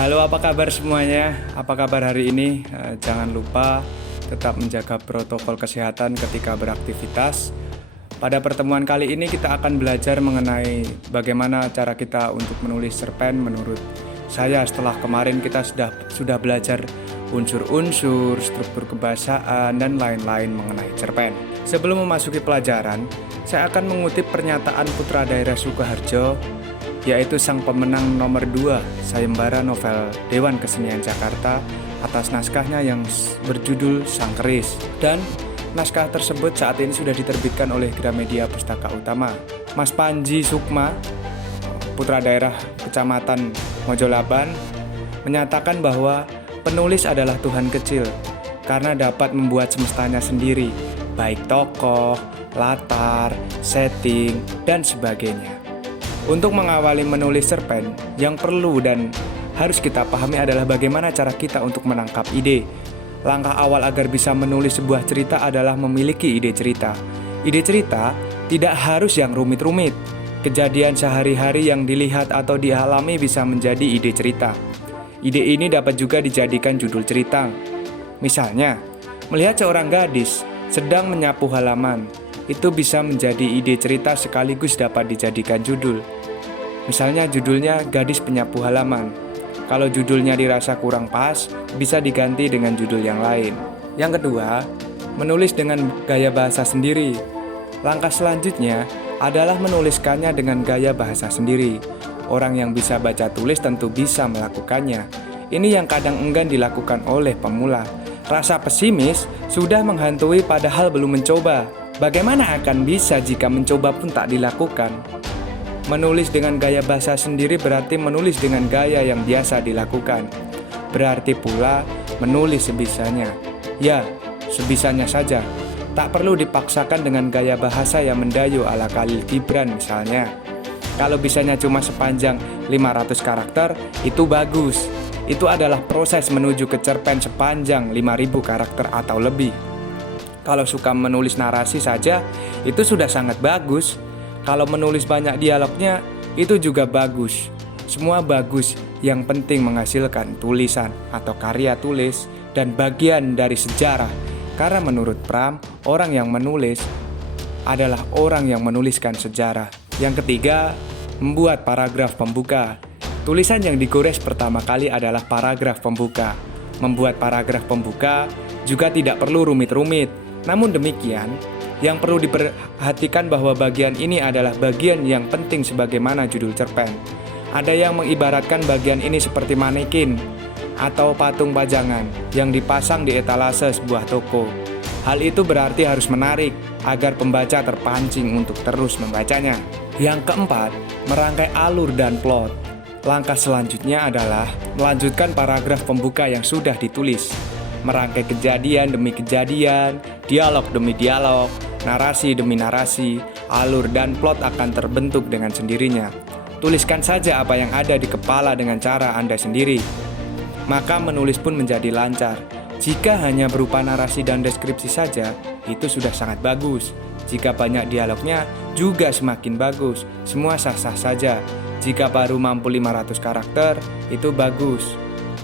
Halo, apa kabar semuanya? Apa kabar hari ini? Jangan lupa tetap menjaga protokol kesehatan ketika beraktivitas. Pada pertemuan kali ini kita akan belajar mengenai bagaimana cara kita untuk menulis cerpen menurut saya. Setelah kemarin kita sudah belajar unsur-unsur, struktur kebahasaan, dan lain-lain mengenai cerpen. Sebelum memasuki pelajaran, saya akan mengutip pernyataan Putra Daerah Sukoharjo, yaitu sang pemenang nomor 2 sayembara novel Dewan Kesenian Jakarta atas naskahnya yang berjudul Sang Keris. Dan naskah tersebut saat ini sudah diterbitkan oleh Gramedia Pustaka Utama. Mas Panji Sukma, putra daerah Kecamatan Mojolaban, menyatakan bahwa penulis adalah Tuhan kecil karena dapat membuat semestanya sendiri, baik tokoh, latar, setting, dan sebagainya. Untuk mengawali menulis cerpen, yang perlu dan harus kita pahami adalah bagaimana cara kita untuk menangkap ide. Langkah awal agar bisa menulis sebuah cerita adalah memiliki ide cerita. Ide cerita tidak harus yang rumit-rumit. Kejadian sehari-hari yang dilihat atau dialami bisa menjadi ide cerita. Ide ini dapat juga dijadikan judul cerita. Misalnya, melihat seorang gadis sedang menyapu halaman, itu bisa menjadi ide cerita sekaligus dapat dijadikan judul. Misalnya judulnya Gadis Penyapu Halaman. Kalau judulnya dirasa kurang pas, bisa diganti dengan judul yang lain. Yang kedua, menulis dengan gaya bahasa sendiri. Langkah selanjutnya adalah menuliskannya dengan gaya bahasa sendiri. Orang yang bisa baca tulis tentu bisa melakukannya. Ini yang kadang enggan dilakukan oleh pemula. Rasa pesimis sudah menghantui padahal belum mencoba. Bagaimana akan bisa jika mencoba pun tak dilakukan? Menulis dengan gaya bahasa sendiri berarti menulis dengan gaya yang biasa dilakukan. Berarti pula menulis sebisanya. Ya, sebisanya saja. Tak perlu dipaksakan dengan gaya bahasa yang mendayu ala Khalil Gibran misalnya. Kalau bisanya cuma sepanjang 500 karakter, itu bagus. Itu adalah proses menuju ke cerpen sepanjang 5.000 karakter atau lebih. Kalau suka menulis narasi saja, itu sudah sangat bagus. Kalau menulis banyak dialognya, itu juga bagus. Semua bagus, yang penting menghasilkan tulisan atau karya tulis dan bagian dari sejarah. Karena menurut Pram, orang yang menulis adalah orang yang menuliskan sejarah. Yang ketiga, membuat paragraf pembuka. Tulisan yang digores pertama kali adalah paragraf pembuka. Membuat paragraf pembuka juga tidak perlu rumit-rumit. Namun demikian, yang perlu diperhatikan bahwa bagian ini adalah bagian yang penting sebagaimana judul cerpen. Ada yang mengibaratkan bagian ini seperti manekin atau patung pajangan yang dipasang di etalase sebuah toko. Hal itu berarti harus menarik agar pembaca terpancing untuk terus membacanya. Yang keempat, merangkai alur dan plot. Langkah selanjutnya adalah melanjutkan paragraf pembuka yang sudah ditulis. Merangkai kejadian demi kejadian, dialog demi dialog, narasi demi narasi, alur dan plot akan terbentuk dengan sendirinya. Tuliskan saja apa yang ada di kepala dengan cara Anda sendiri. Maka menulis pun menjadi lancar. Jika hanya berupa narasi dan deskripsi saja, itu sudah sangat bagus. Jika banyak dialognya, juga semakin bagus. Semua sah-sah saja. Jika baru mampu 500 karakter, itu bagus.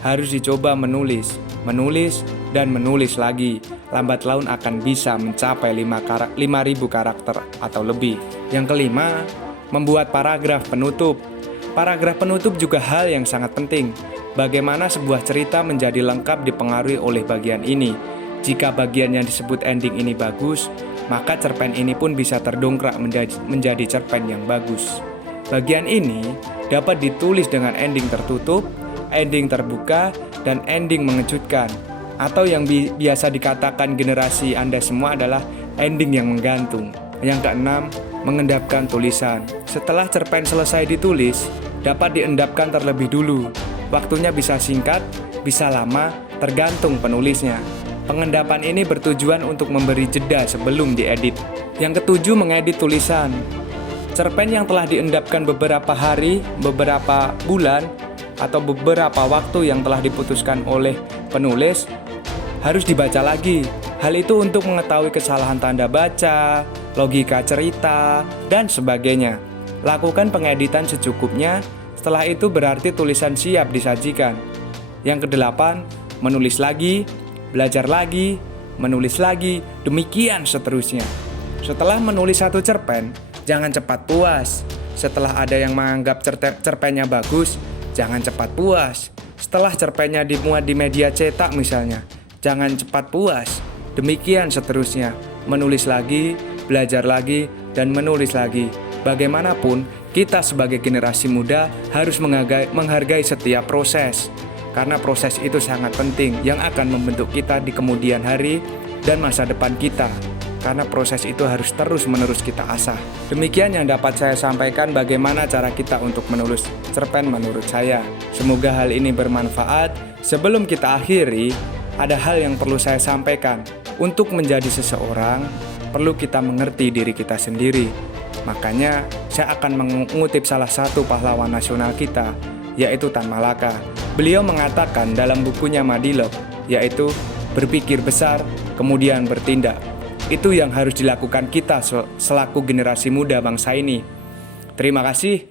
Harus dicoba menulis, dan menulis lagi. Lambat laun akan bisa mencapai 5.000 karakter atau lebih. Yang kelima, membuat paragraf penutup. Paragraf penutup juga hal yang sangat penting. Bagaimana sebuah cerita menjadi lengkap dipengaruhi oleh bagian ini. Jika bagian yang disebut ending ini bagus, maka cerpen ini pun bisa terdongkrak menjadi cerpen yang bagus. Bagian ini dapat ditulis dengan ending tertutup, ending terbuka, dan ending mengejutkan. Atau yang biasa dikatakan generasi Anda semua adalah ending yang menggantung. Yang keenam, mengendapkan tulisan. Setelah cerpen selesai ditulis, dapat diendapkan terlebih dulu. Waktunya bisa singkat, bisa lama, tergantung penulisnya. Pengendapan ini bertujuan untuk memberi jeda sebelum diedit. Yang ketujuh, mengedit tulisan. Cerpen yang telah diendapkan beberapa hari, beberapa bulan, atau beberapa waktu yang telah diputuskan oleh penulis harus dibaca lagi. Hal itu untuk mengetahui kesalahan tanda baca, logika cerita, dan sebagainya. Lakukan pengeditan secukupnya. Setelah itu berarti tulisan siap disajikan. Yang kedelapan, menulis lagi, belajar lagi, menulis lagi, demikian seterusnya. Setelah menulis satu cerpen, jangan cepat puas. Setelah ada yang menganggap cerpennya bagus, jangan cepat puas. Setelah cerpennya dimuat di media cetak misalnya, jangan cepat puas. Demikian seterusnya, menulis lagi, belajar lagi, dan menulis lagi. Bagaimanapun, kita sebagai generasi muda harus menghargai setiap proses. Karena proses itu sangat penting yang akan membentuk kita di kemudian hari dan masa depan kita. Karena proses itu harus terus-menerus kita asah. Demikian yang dapat saya sampaikan bagaimana cara kita untuk menulis cerpen menurut saya. Semoga hal ini bermanfaat. Sebelum kita akhiri, ada hal yang perlu saya sampaikan. Untuk menjadi seseorang, perlu kita mengerti diri kita sendiri. Makanya, saya akan mengutip salah satu pahlawan nasional kita, yaitu Tan Malaka. Beliau mengatakan dalam bukunya Madilog, yaitu berpikir besar, kemudian bertindak. Itu yang harus dilakukan kita selaku generasi muda bangsa ini. Terima kasih.